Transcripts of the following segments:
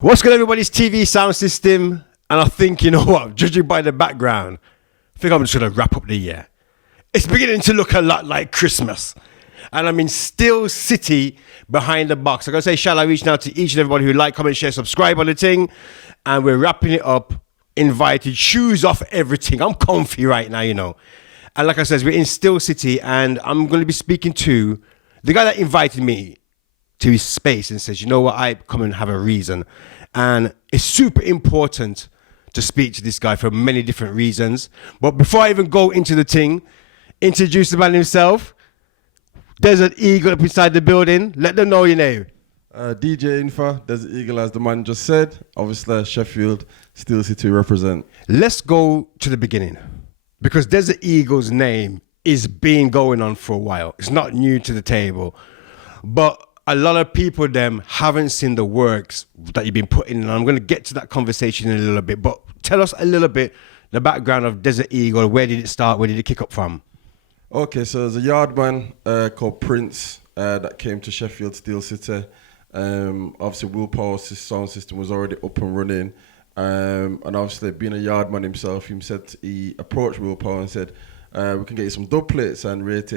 What's good, everybody? It's TV Sound System, and I think, you know what, judging by the background, I think I'm just going to wrap up the year. It's beginning to look a lot like Christmas, and I'm in Still City behind the box. I'm going to say, shall I reach out to each and everybody who like, comment, share, subscribe on the thing, and we're wrapping it up, invited, shoes off, everything. I'm comfy right now, you know. And like I said, we're in Still City, and I'm going to be speaking to the guy that invited me to his space and says, you know what, I come and have a reason. And it's super important to speak to this guy for many different reasons. But before I even go into the thing, introduce the man himself. Desert Eagle up inside the building. Let them know your name. DJ Infa, Desert Eagle, as the man just said. Obviously, Sheffield, Still City represent. Let's go to the beginning. Because Desert Eagle's name is been going on for a while. It's not new to the table. But a lot of people haven't seen the works that you've been putting in. And I'm going to get to that conversation in a little bit. But tell us a little bit the background of Desert Eagle. Where did it start? Where did it kick up from? Okay, so there's a yardman called Prince that came to Sheffield Steel City. Obviously, Willpower sound system was already up and running. And obviously, being a yardman himself, he approached Willpower and said, we can get you some dub plates and rate.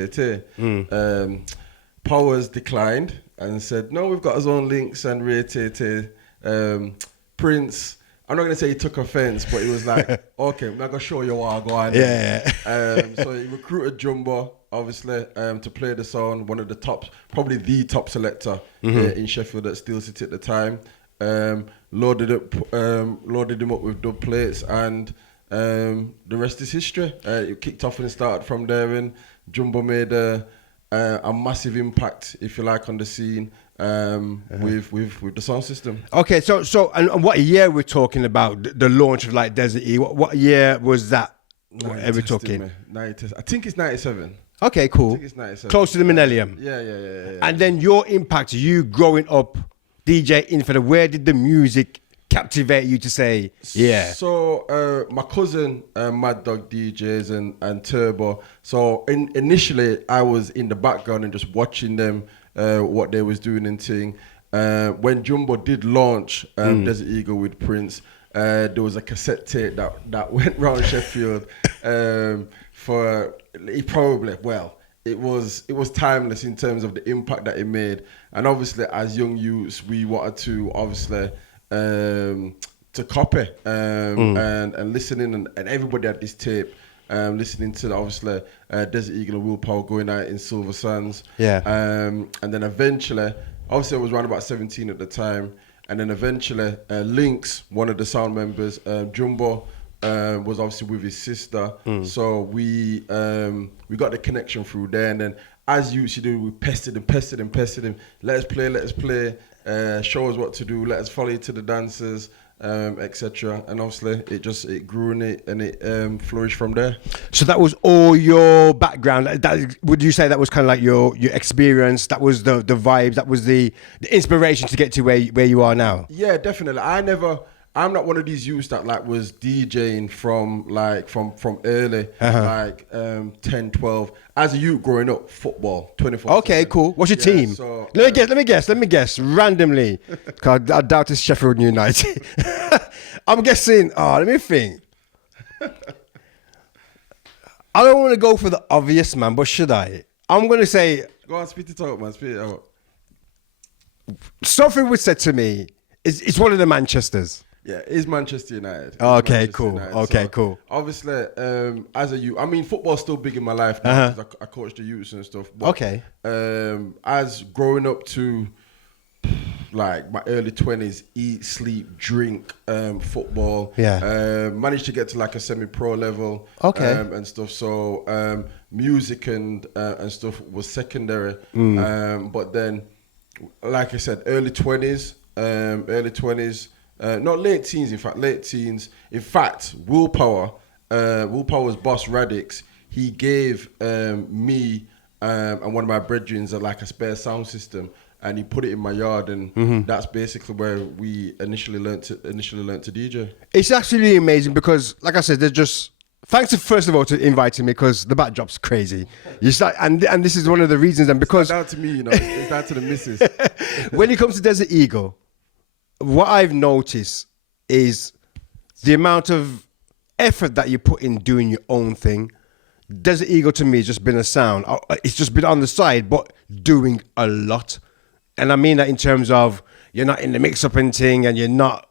Powers declined and said, no, we've got his own links and rate. Prince, I'm not going to say he took offense, but he was like, okay, I'm not going to show you what I go on. Yeah. So he recruited Jumbo, obviously, to play the sound, one of the top, probably the top selector in Sheffield at Steel City at the time. Loaded him up with dub plates, and the rest is history. It kicked off and started from there, and Jumbo made a massive impact, if you like, on the scene with the sound system. Okay, so and what year we're talking about, the launch of like Desert E? What year was that? What are we talking? I think it's 97. Okay, cool. I think it's 97. Close to the millennium. Yeah. And then your impact, you growing up, DJ Infa, where did the music captivate you to say, yeah? So my cousin, Mad Dog DJs and Turbo. So initially I was in the background and just watching them, what they was doing and thing. When Jumbo did launch Desert Eagle with Prince, there was a cassette tape that went round Sheffield for it was timeless in terms of the impact that it made. And obviously, as young youths, we wanted to obviously to copy and listening, and everybody had this tape, listening to obviously Desert Eagle and Willpower going out in Silver Sands. Yeah. And then eventually, obviously I was around about 17 at the time, and then eventually Lynx, one of the sound members, Jumbo, was obviously with his sister. So we got the connection through there, and then as you should do, we pestered him. Let us play. Show us what to do. Let us follow you to the dances, etc. And obviously, it grew and it flourished from there. So that was all your background. Would you say that was kind of like your experience? That was the vibes. That was the inspiration to get to where you are now. Yeah, definitely. I'm not one of these youths that like was DJing from early, 10, 12. As a youth growing up, football, 24/7. Okay, cool. What's your team? So, let me guess, randomly. Cause I doubt it's Sheffield United. I'm guessing, let me think. I don't want to go for the obvious, man, but should I? I'm going to say... Go on, spit it out, man, spit it out. Something was said to me, it's one of the Manchesters. Yeah, it's Manchester United. Okay, cool. Okay, cool. Obviously, as a youth, I mean, football's still big in my life now because I coach the youths and stuff. But, okay. As growing up to like my early 20s, eat, sleep, drink, football. Yeah. Managed to get to like a semi-pro level. Okay. And stuff. So music and stuff was secondary. But then, like I said, early 20s. Not late teens, in fact, late teens. In fact, Willpower's boss, Radix, he gave me and one of my brethren like a spare sound system, and he put it in my yard, and that's basically where we initially learned to DJ. It's actually amazing because, like I said, there's just... Thanks first of all to inviting me because the backdrop's crazy. You start, and this is one of the reasons, and because... It's not down to me, it's down to the missus. When it comes to Desert Eagle... what I've noticed is the amount of effort that you put in doing your own thing. Desert Eagle to me has just been a sound. It's just been on the side, but doing a lot. And I mean that in terms of you're not in the mix-up and thing, and you're not.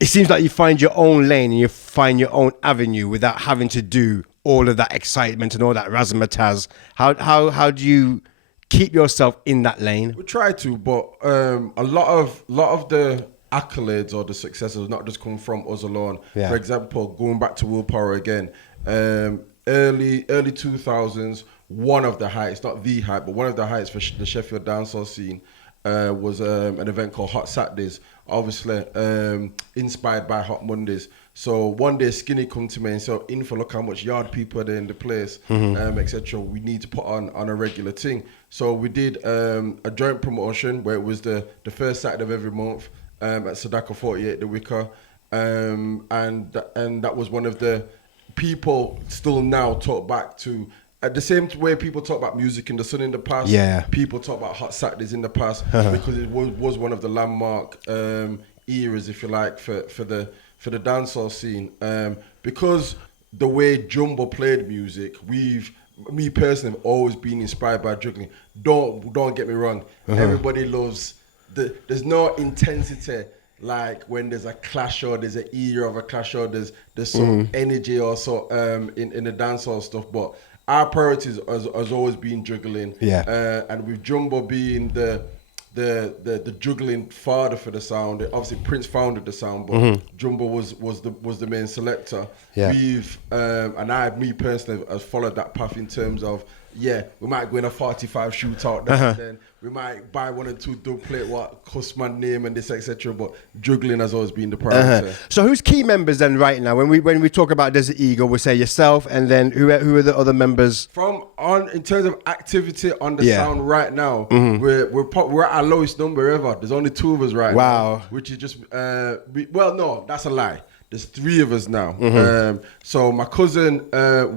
It seems like you find your own lane and you find your own avenue without having to do all of that excitement and all that razzmatazz. How do you keep yourself in that lane? We try to, but a lot of the accolades or the successes not just come from us alone. Yeah. For example, going back to Willpower again, early 2000s, one of the heights, not the height, but one of the heights for the Sheffield dancehall scene was an event called Hot Saturdays, obviously inspired by Hot Mondays. So one day Skinny come to me and said, Infa, look how much yard people are there in the place, etc. We need to put on a regular thing. So we did a joint promotion where it was the first Saturday of every month at Sadaka 48, the Wicker. And that was one of the people still now talk back to. At the same way people talk about Music in the Sun in the past, people talk about Hot Saturdays in the past because it was one of the landmark eras, if you like, for the dancehall scene. Because the way Jumbo played music, me personally, have always been inspired by juggling. Don't get me wrong. Everybody loves there's no intensity like when there's a clash or there's an era of a clash or there's some energy or so in the dancehall stuff, but our priorities has always been juggling. And with Jumbo being the juggling father for the sound, obviously Prince founded the sound, but Jumbo was the main selector. We've me personally have followed that path in terms of we might go in a 45 shootout then we might buy one or two dub plate what cost my name and this etc. But juggling has always been the priority. So who's key members then right now? When we talk about Desert Eagle, we say yourself, and then who are the other members? In terms of activity on the sound right now, we're at our lowest number ever. There's only two of us right now, which is just no, that's a lie. There's three of us now. So my cousin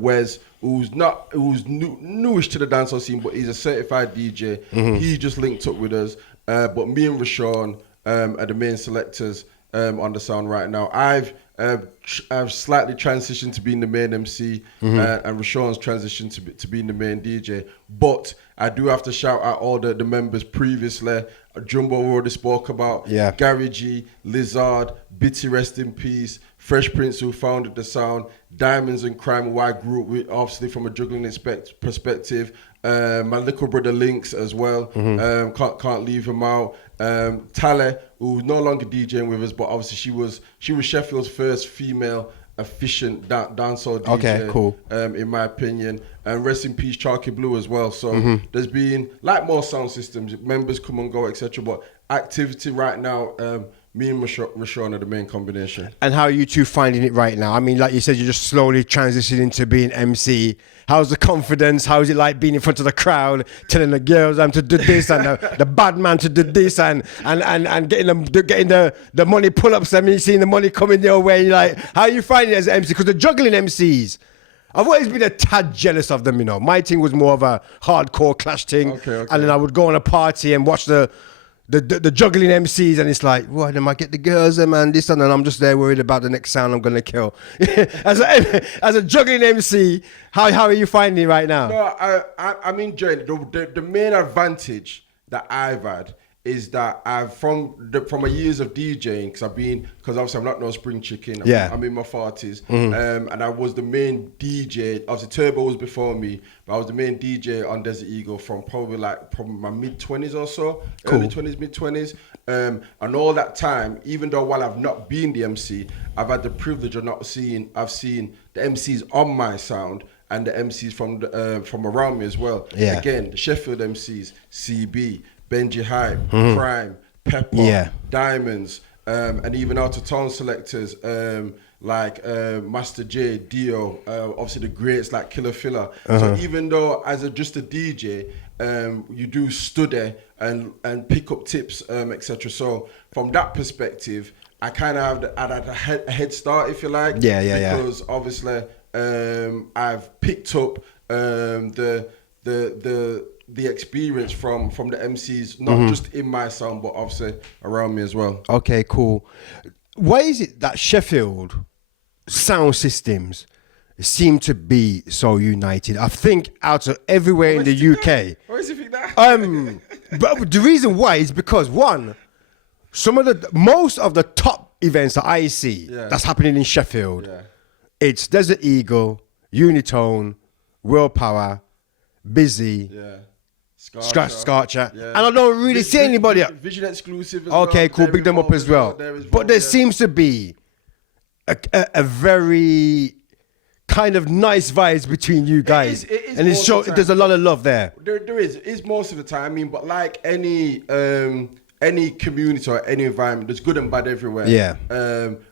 Wes, who's newish to the dancehall scene, but he's a certified DJ. He just linked up with us. But me and Rashawn are the main selectors on the sound right now. I've slightly transitioned to being the main MC, and Rashawn's transitioned to being the main DJ. But I do have to shout out all the members previously. Jumbo we already spoke about. Gary G, Lizard, Bitty rest in peace, Fresh Prince who founded the sound, Diamonds and Crime who I grew up with, obviously from a juggling perspective. My little brother Lynx as well, can't leave him out. Tale, who's no longer DJing with us, but obviously she was Sheffield's first female efficient dancehall DJ. Okay, cool. In my opinion, and rest in peace, Chalky Blue as well. So there's been like more sound systems, members come and go, etc. But activity right now, me and Rashawn are the main combination. And how are you two finding it right now? I mean, like you said, you're just slowly transitioning to being MC. How's the confidence? How's it like being in front of the crowd, telling the girls to do this and the bad man to do this and getting the money pull-ups? I mean, seeing the money coming your way. Like, how are you finding it as an MC? Because the juggling MCs, I've always been a tad jealous of them, you know. My thing was more of a hardcore clash thing. Okay. And then I would go on a party and watch the juggling MCs, and it's like, why do I get the girls and this and I'm just there worried about the next sound I'm gonna kill. as a juggling MC, how are you finding it right now? No, I'm enjoying it. The main advantage that I've had is that I've from my years of DJing, because obviously I'm not no spring chicken. I'm in my 40s, and I was the main DJ. Obviously Turbo was before me, but I was the main DJ on Desert Eagle from probably my mid-20s or so, early 20s, mid-20s. And all that time, even though while I've not been the MC, I've had the privilege of I've seen the MCs on my sound and the MCs from around me as well. Again, the Sheffield MCs, CB, Benji Hype, Crime, Pepper, Diamonds, and even out of town selectors like Master J, Dio, obviously the greats like Killer Filler. So even though as just a DJ, you do study and pick up tips, etc. So from that perspective, I kind of had a head start, if you like. Because obviously I've picked up the the experience from the MCs, not just in my sound, but obviously around me as well. Okay, cool. Why is it that Sheffield sound systems seem to be so united? I think out of everywhere in the UK. Why is it that? But the reason why is because one, most of the top events that I see that's happening in Sheffield, it's Desert Eagle, Unitone, Willpower, Busy, Scorcher, and I don't really see anybody else. Vision exclusive as okay, well. cool, big them up as well. But there seems to be a very kind of nice vibes between you guys. It is and there's a lot of love there. There is. It's most of the time. I mean, but like any community or any environment, there's good and bad everywhere. Yeah.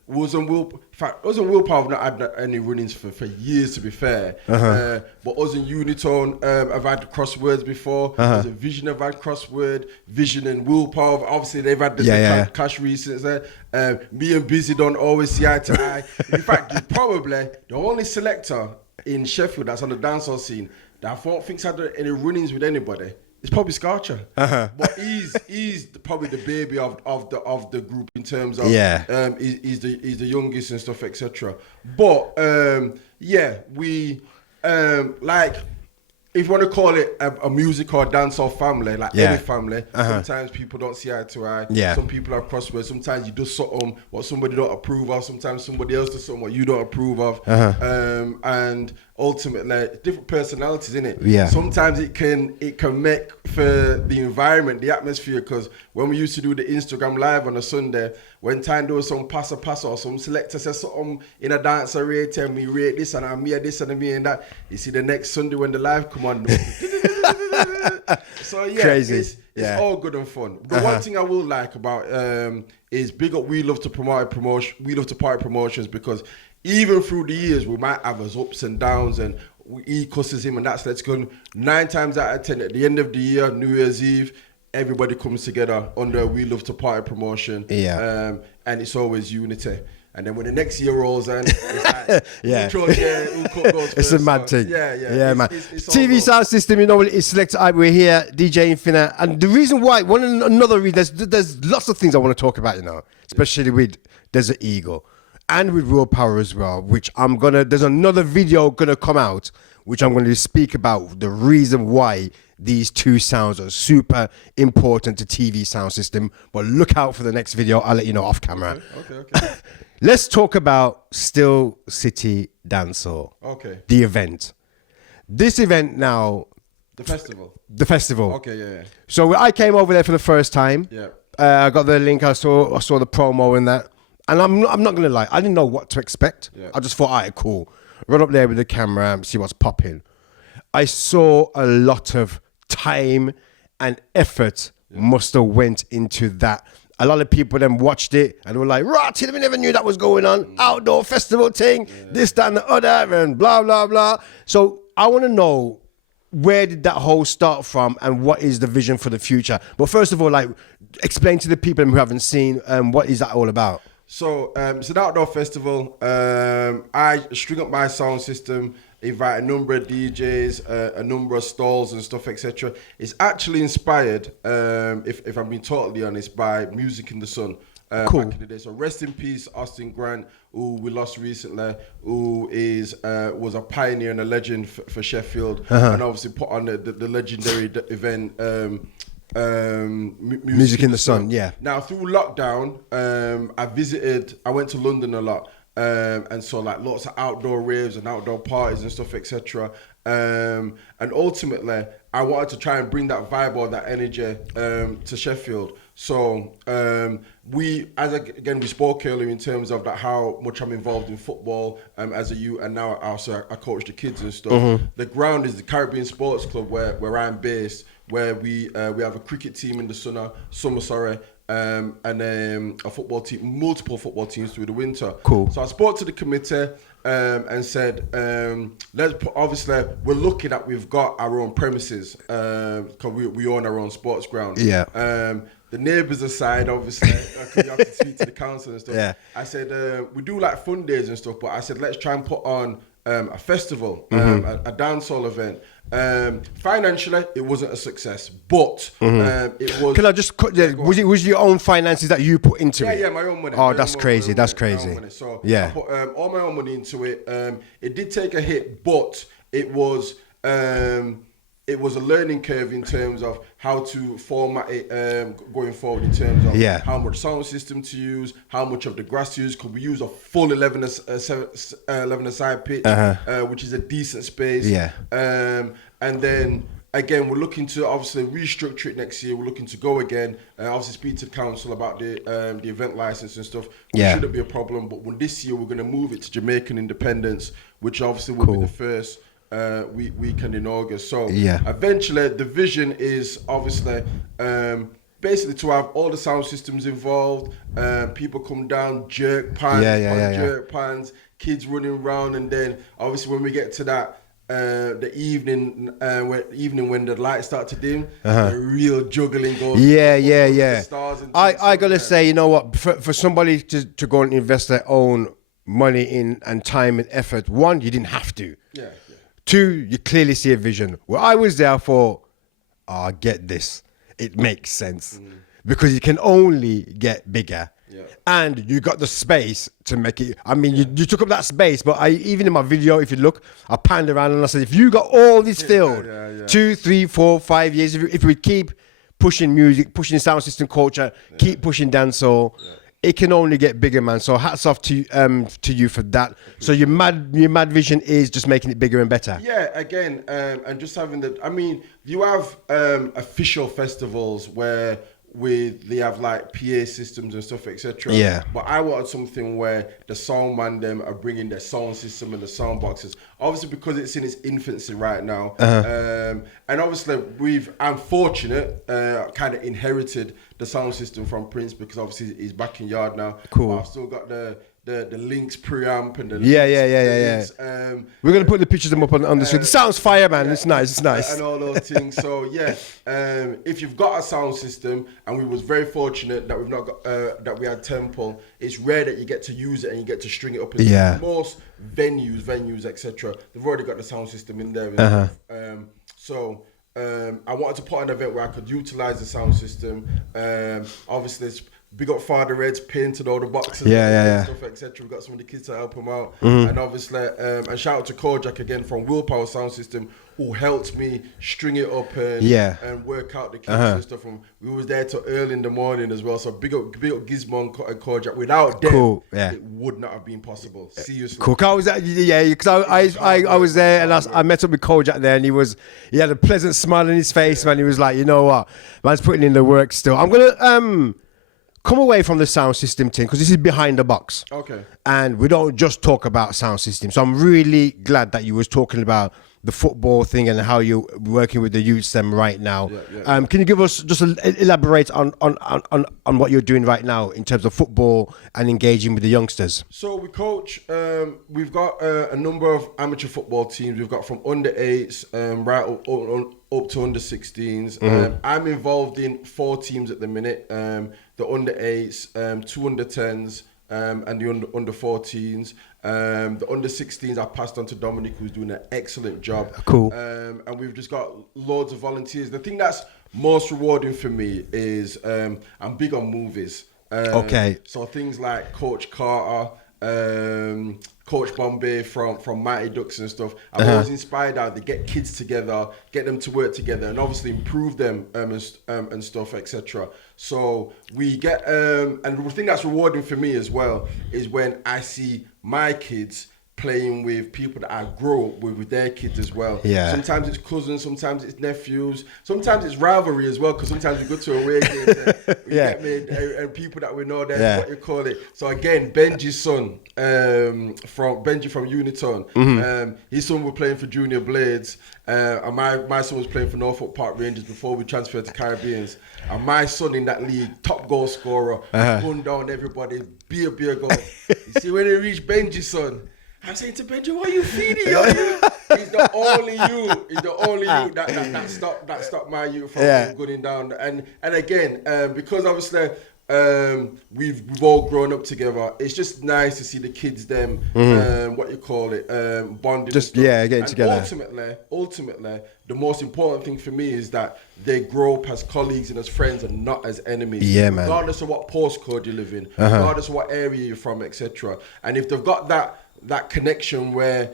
Willpower have not had any run-ins for years, to be fair. But us in Unitone have had crosswords before. There's a Vision have had crossword. Vision and Willpower, obviously they've had the clash recently. Me and Busy don't always see eye to eye. In fact, probably the only selector in Sheffield that's on the dancehall scene that I don't think's had any run-ins with anybody. It's probably Scorcher, but he's probably the baby of the group in terms of he's the youngest and stuff, etc. But we like, if you want to call it a music or dancehall family, like any family, sometimes people don't see eye to eye. Yeah. Some people have crosswords. Sometimes you do something what somebody don't approve of. Sometimes somebody else does something what you don't approve of. And ultimately, different personalities in it. Yeah. Sometimes it can make for the environment, the atmosphere. Because when we used to do the Instagram live on a Sunday, when time there was some pass or some selector says something in a dancer rate and we rate this and I'm here, this and me and that. You see the next Sunday when the live come on. So yeah, crazy. It's all good and fun. The one thing I will like about is big up We Love to Party Promotions, because even through the years we might have us ups and downs and he cusses him and that's let's go. 9 times out of 10 at the end of the year, New Year's Eve, everybody comes together under We Love to Party promotion. Yeah. And it's always unity. And then when the next year rolls in, it's like, it's a mad thing. Yeah, man. It's TV sound system, it's selected. We're here, DJ Infa. And the reason why, another reason, there's lots of things I want to talk about, especially with Desert Eagle and with Willpower as well, which there's another video gonna come out, which I'm gonna speak about the reason why these two sounds are super important to TV sound system. But look out for the next video. I'll let you know off camera. Okay. Let's talk about Still City Dancehall. Okay. The event. This event now. The festival. The festival. Okay, yeah. So I came over there for the first time. Yeah. I got the link. I saw the promo and that. And I'm not gonna lie. I didn't know what to expect. Yeah. I just thought, all right, cool. Run up there with the camera and see what's popping. I saw a lot of time and effort must have went into that. A lot of people then watched it and were like, right, we never knew that was going on. Outdoor festival thing, this, that, and the other, and blah, blah, blah. So I want to know, where did that whole start from and what is the vision for the future? But first of all, explain to the people who haven't seen, what is that all about? So it's an outdoor festival. I string up my sound system, invite a number of DJs, a number of stalls and stuff, etc. It's actually inspired, if I'm being totally honest, by Music in the Sun. Cool. Back in the day. So rest in peace, Austin Grant, who we lost recently, who was a pioneer and a legend for Sheffield, and obviously put on the legendary event. Music in the Sun, yeah. Now through lockdown, I went to London a lot, and saw lots of outdoor raves and outdoor parties and stuff, etc. And ultimately, I wanted to try and bring that vibe or that energy to Sheffield. So we spoke earlier in terms of how much I'm involved in football as a youth, and now also I coach the kids and stuff. Mm-hmm. The ground is the Caribbean Sports Club where I'm based, where we have a cricket team in the summer, and a football team, multiple football teams through the winter. Cool. So I spoke to the committee and said, obviously we're lucky that we've got our own premises because we own our own sports ground. Yeah. The neighbours aside, obviously, because you have to speak to the council and stuff. Yeah. I said, we do fun days and stuff, but I said, let's try and put on a festival, a dancehall event. Financially, it wasn't a success, but it was. Can I just cut there? Was it your own finances that you put into it? Yeah, my own money. Oh, that's crazy. That's crazy. So yeah. I put all my own money into it. It did take a hit, but it was a learning curve in terms of how to format it going forward in terms of how much sound system to use, how much of the grass to use. Could we use a full 11 aside pitch, which is a decent space? Yeah. And then again, we're looking to obviously restructure it next year. We're looking to go again. Obviously speak to the council about the event license and stuff. It shouldn't be a problem. But this year we're going to move it to Jamaican Independence, which obviously will be the first weekend in August. So eventually the vision is obviously basically to have all the sound systems involved, people come down, jerk pans, jerk pans, kids running around, and then obviously when we get to that the evening when the lights start to dim, the real juggling goes. The stars and I gotta say, you know what, for somebody to go and invest their own money in and time and effort, one, you didn't have to. Two, you clearly see a vision. Well, I was there for, get this. It makes sense. Because you can only get bigger. And you got the space to make it. I mean, you took up that space, but even in my video, if you look, I panned around and I said, if you got all this filled, 2, 3, 4, 5 years, if we keep pushing music, pushing sound system culture, keep pushing dancehall, it can only get bigger, man. So hats off to you for that. So your mad vision is just making it bigger and better. Yeah, again, and just having you have official festivals where they have like PA systems and stuff, etc. But I wanted something where the sound man them are bringing their sound system and the sound boxes. Obviously, because it's in its infancy right now, and obviously I'm fortunate, kind of inherited the sound system from Prince because obviously he's back in yard now. Cool. But I've still got the Lynx preamp and the Lynx. We're gonna put the pictures of them up on the screen. It sounds fire, man. It's nice. And all those things. So if you've got a sound system, and we was very fortunate that we've not got that we had Temple. It's rare that you get to use it and you get to string it up. Most venues, etc. They've already got the sound system in there. So I wanted to put an event where I could utilize the sound system. Obviously, it's big up Father Red's painted all the boxes, stuff, etc. We've got some of the kids to help him out, and obviously, and shout out to Kojak again from Willpower Sound System, who helped me string it up and work out the kids and stuff. And we was there till early in the morning as well. So big up Gizmo and Kojak. Without them, it would not have been possible. Seriously. Cool. I was because I was there and I met up with Kojak there, and he had a pleasant smile on his face, man. He was like, you know what, man's putting in the work still. I'm gonna come away from the sound system thing because this is behind the box. Okay. And we don't just talk about sound system. So I'm really glad that you was talking about the football thing and how you're working with the youth them right now. Can you give us just elaborate on what you're doing right now in terms of football and engaging with the youngsters? So we coach. We've got a number of amateur football teams. We've got from under 8s right up to under 16s. I'm involved in 4 teams at the minute. The under 8s, 2 under 10s, and the under 14s. The under 16s I passed on to Dominic, who's doing an excellent job. Cool. And we've just got loads of volunteers. The thing that's most rewarding for me is I'm big on movies. So things like Coach Carter, Coach Bombay from Mighty Ducks and stuff. I'm always inspired how they get kids together, get them to work together, and obviously improve them and stuff, etc. So we get and the thing that's rewarding for me as well is when I see my kids playing with people that I grow up with their kids as well. Sometimes it's cousins, sometimes it's nephews, sometimes it's rivalry as well, because sometimes we go to away games and people that we know, that's what you call it. So again, Benji's son, from Uniton, his son was playing for Junior Blades, and my son was playing for Norfolk Park Rangers before we transferred to Caribbeans. And my son in that league, top goal scorer, gunned down everybody, beer goal. You see when they reach Benji's son, I'm saying to Benji, what are you feeding? He's the only you that stopped my youth from going down. And again, because obviously we've all grown up together. It's just nice to see the kids them what you call it bonding. Just getting together. Ultimately, the most important thing for me is that they grow up as colleagues and as friends and not as enemies. Yeah, man. Regardless of what postcode you live in, regardless of what area you're from, etc. And if they've got that connection where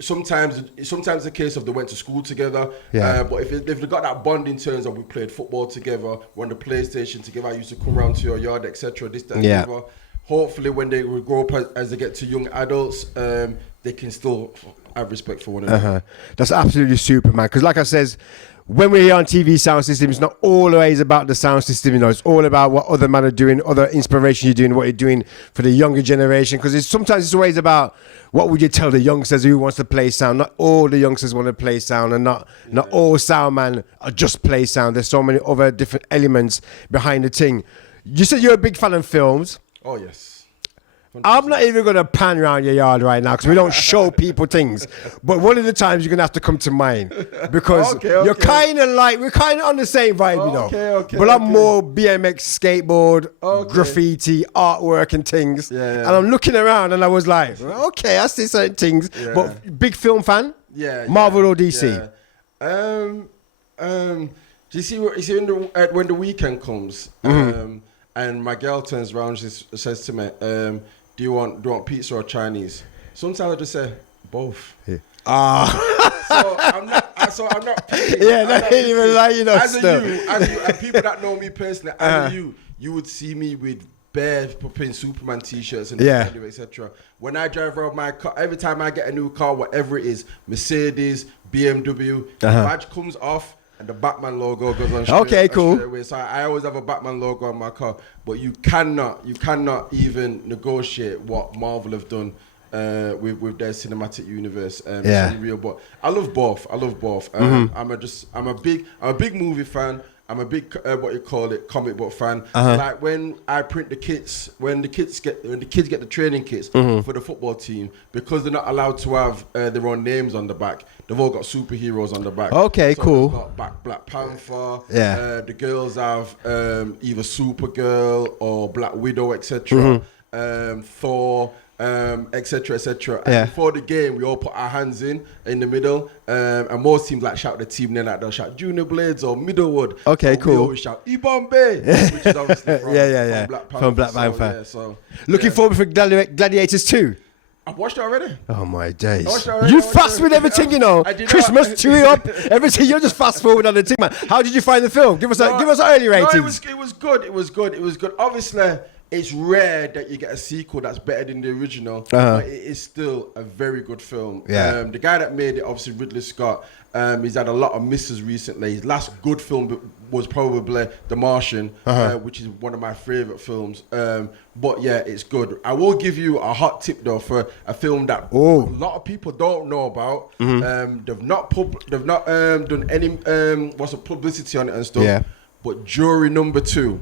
sometimes the case of they went to school together, but if they've got that bond in terms of we played football together, we're on the PlayStation together, I used to come around to your yard, etc. This, that, and the other. Hopefully, when they grow up as they get to young adults, they can still have respect for one another. That's absolutely super, man. Because like I says, when we're here on TV sound system, it's not always about the sound system, you know, it's all about what other men are doing, other inspiration you're doing, what you're doing for the younger generation. Because sometimes it's always about what would you tell the youngsters who wants to play sound. Not all the youngsters want to play sound, and not all sound man are just play sound. There's so many other different elements behind the thing. You said you're a big fan of films. Oh, yes. 100%. I'm not even going to pan around your yard right now because we don't show people things. But one of the times you're going to have to come to mine because you're kind of like, we're kind of on the same vibe, you know. But I'm more BMX, skateboard, graffiti, artwork and things. And I'm looking around and I was like, okay, I see certain things. But big film fan? Marvel or DC? Do you see when the weekend comes and my girl turns around and says to me, do you want pizza or Chinese? Sometimes I just say both. So I'm not picky. That ain't even like, you know. As you, and people that know me personally, as you would see me with bare putting Superman t-shirts and etc. When I drive around my car, every time I get a new car, whatever it is, Mercedes, BMW, the badge comes off and the Batman logo goes on straight away. So I always have a Batman logo on my car. But you cannot even negotiate what Marvel have done with their cinematic universe. It's unreal. But I love both. I'm a big movie fan. I'm a big comic book fan. Like when I print the kits, when the kids get the training kits for the football team, because they're not allowed to have their own names on the back. They've all got superheroes on the back. Okay, so cool. They've got Black Panther. The girls have either Supergirl or Black Widow, etc. Thor. etc. And before the game, we all put our hands in the middle, and most teams like shout the team name, like they'll shout Junior Blades or Middlewood. Okay, cool. We always shout Ibombe, which is obviously from Black Panther. So looking forward for Gladiators 2. I've watched it already. Oh my days! You fast with everything, you know. Christmas tree up, everything. You're just fast forward on the thing, man. How did you find the film? Give us an early rating. It was good. Obviously, it's rare that you get a sequel that's better than the original, but it is still a very good film. The guy that made it, obviously Ridley Scott, he's had a lot of misses recently. His last good film was probably The Martian, which is one of my favourite films. But yeah, it's good. I will give you a hot tip though for a film that a lot of people don't know about. They've not done any publicity on it and stuff. But Jury Number 2.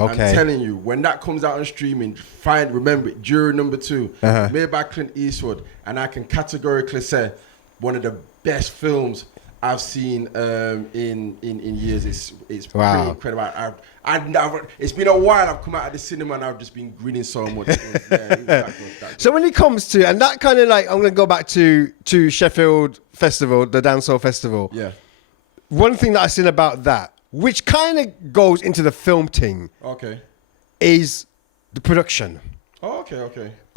I'm telling you, when that comes out on streaming, remember it, Jury Number 2, made by Clint Eastwood, and I can categorically say one of the best films I've seen in years. It's pretty incredible. It's been a while I've come out of the cinema and I've just been grinning so much. It was that good. So when it comes to, and that kind of like, I'm going to go back to Sheffield Festival, the Dancehall Festival. Yeah. One thing that I've seen about that, which kind of goes into the film thing, is the production.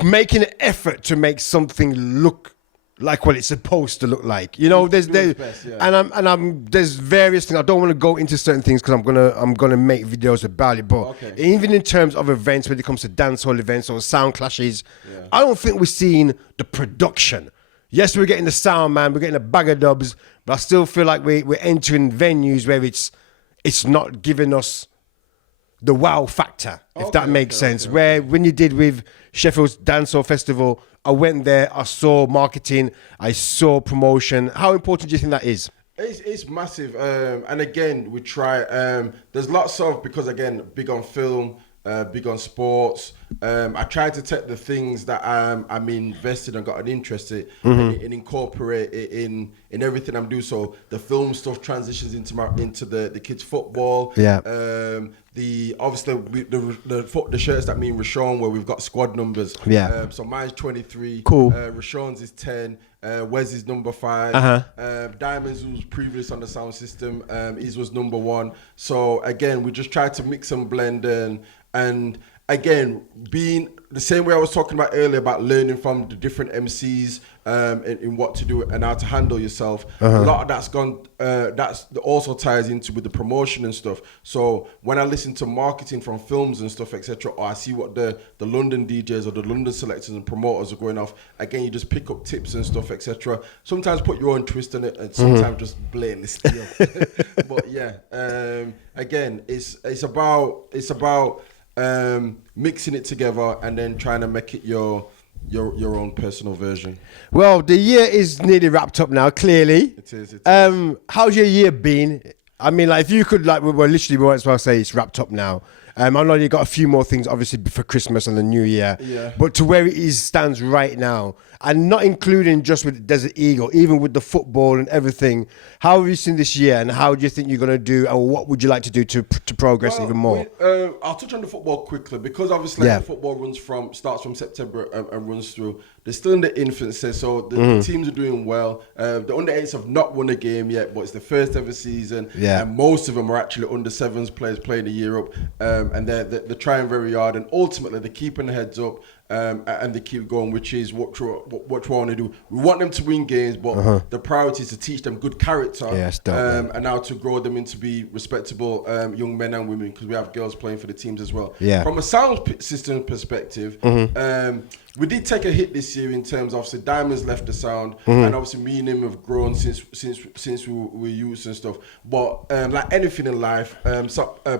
Making an effort to make something look like what it's supposed to look like. You know, there's various things. I don't want to go into certain things because I'm gonna make videos about it. But even in terms of events, when it comes to dancehall events or sound clashes, I don't think we're seeing the production. Yes, we're getting the sound man, we're getting a bag of dubs, but I still feel like we're entering venues where it's not giving us the wow factor, if that makes sense. Where when you did with Sheffield's Dancehall Festival, I went there, I saw marketing, I saw promotion. How important do you think that is? It's massive. And again, we try, there's lots of, because again, big on film, big on sports, I try to take the things that I'm invested and got an interest in and incorporate it in everything I'm doing. So the film stuff transitions into the kids football. Yeah. The shirts that me and Rashawn, where we've got squad numbers. Yeah. So mine's 23. Cool. Rashawn's is 10. Wes is number 5. Diamonds, who was previous on the sound system, his was number 1. So again, we just try to mix and blend and again, being the same way I was talking about earlier about learning from the different MCs in what to do and how to handle yourself. A lot of that's gone. That's also ties into with the promotion and stuff. So when I listen to marketing from films and stuff, etc., or I see what the London DJs or the London selectors and promoters are going off, again, you just pick up tips and stuff, etc. Sometimes put your own twist on it, and sometimes just blatantly steal. But yeah, again, it's about mixing it together and then trying to make it your own personal version. Well, the year is nearly wrapped up now, clearly. It is. How's your year been? I mean, like, if you could, like, we might as well say it's wrapped up now. I know you got a few more things, obviously, for Christmas and the New Year. Yeah. But to where it stands right now, and not including just with Desert Eagle, even with the football and everything, how have you seen this year, and how do you think you're going to do, and what would you like to do to progress even more? I'll touch on the football quickly, because obviously the football starts from September and runs through. They're still in the infancy, so the teams are doing well. The under-8s have not won a game yet, but it's the first ever season. Yeah. And most of them are actually under-7s players playing in Europe, and they're trying very hard, and ultimately they're keeping their heads up. And they keep going, which is what we want to do. We want them to win games, but the priority is to teach them good character, and now to grow them into be respectable young men and women, because we have girls playing for the teams as well. Yeah. From a sound system perspective, we did take a hit this year in terms of, obviously, Diamonds left the sound, and obviously me and him have grown since we were youths and stuff. But like anything in life,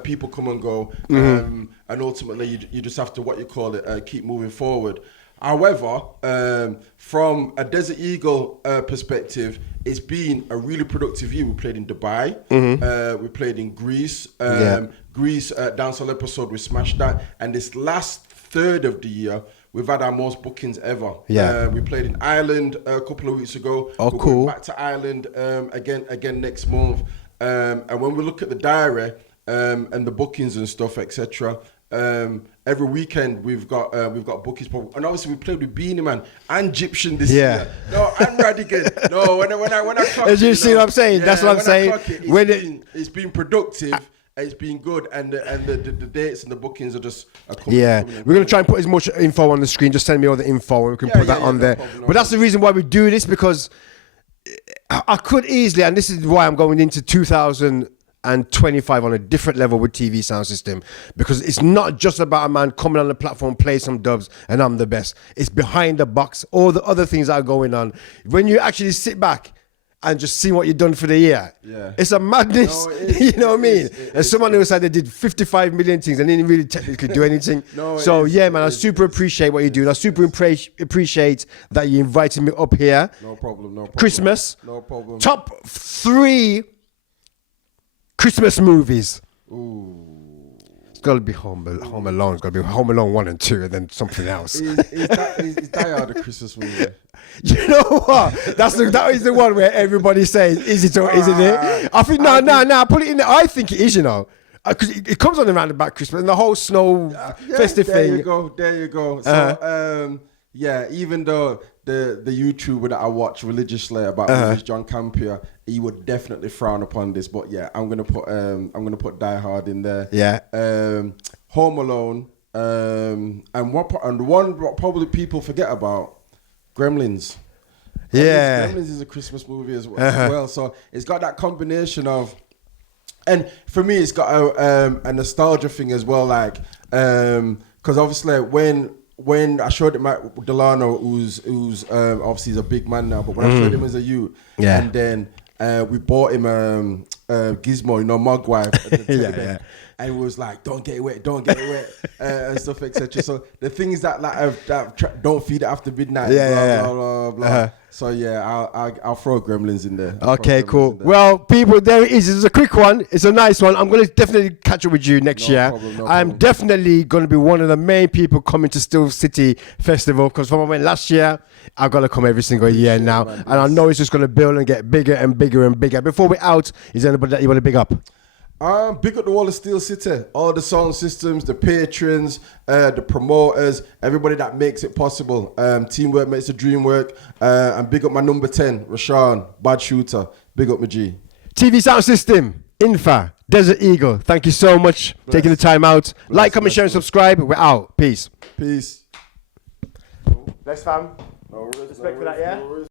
people come and go, and ultimately you just have to keep moving forward. However, from a Desert Eagle perspective, it's been a really productive year. We played in Dubai, we played in Greece. Greece dancehall episode, we smashed that, and this last third of the year, we've had our most bookings ever. Yeah. We played in Ireland a couple of weeks ago. Oh, cool. We're going back to Ireland again next month. And when we look at the diary and the bookings and stuff, etc., every weekend we've got bookings. And obviously we played with Beanie Man and Egyptian this year. No, and Radigan. No, when I clock it, you see what I'm saying? That's what I'm saying. It's been productive. It's been good, and the dates and the bookings are just coming. Yeah, we're going to try and put as much info on the screen. Just send me all the info and we can put that on there. But that's the reason why we do this, because I could easily, and this is why I'm going into 2025 on a different level with TV sound system, because it's not just about a man coming on the platform, play some dubs, and I'm the best. It's behind the box, all the other things that are going on. When you actually sit back and just see what you've done for the year. Yeah. It's a madness. No, you know what I mean? And someone who said they did 55 million things and didn't really technically do anything. Man, I super appreciate what you do. And I super appreciate that you invited me up here. No problem. Christmas. No problem. Top 3 Christmas movies. Ooh. It's got to be Home Alone. It's got to be Home Alone 1 and 2 and then something else. Is Die Hard a Christmas movie? You know what? That is the one where everybody says, is it or isn't it? I think, no, put it in there. I think it is, you know. Because it comes on around about Christmas and the whole snow festive thing. There you go. So, even though the YouTuber that I watch religiously about movies, John Campia, he would definitely frown upon this. But yeah, I'm gonna put Die Hard in there. Yeah. Home Alone. And one probably people forget about, Gremlins. Yeah. Gremlins is a Christmas movie as well. So it's got that combination of, and for me, it's got a nostalgia thing as well. Like, because obviously when I showed it Matt Delano, who's obviously he's a big man now, but when I showed him as a youth, and then we bought him Gizmo, you know, Mogwai, at the tape Yeah, deck, yeah. and it was like, don't get it wet, and stuff, etc. So the things that don't feed it after midnight, blah, blah, blah. So yeah, I'll throw Gremlins in there. Okay, cool. Well, people, there it is. It's a quick one. It's a nice one. I'm going to definitely catch up with you next year. I'm definitely going to be one of the main people coming to Still City Festival, because from when I went last year, I've got to come every single year now. Man, and I know it's just going to build and get bigger and bigger and bigger. Before we're out, is there anybody that you want to big up? Big up the wall of Steel City, all the sound systems, the patrons, the promoters, everybody that makes it possible. Teamwork makes the dream work. And big up my number 10, Rashawn, bad shooter. Big up my G. TV sound system, Infa, Desert Eagle. Thank you so much for taking the time out. Like, comment, share, and subscribe. We're out. Peace. Peace. Thanks, fam. Respect for that, yeah?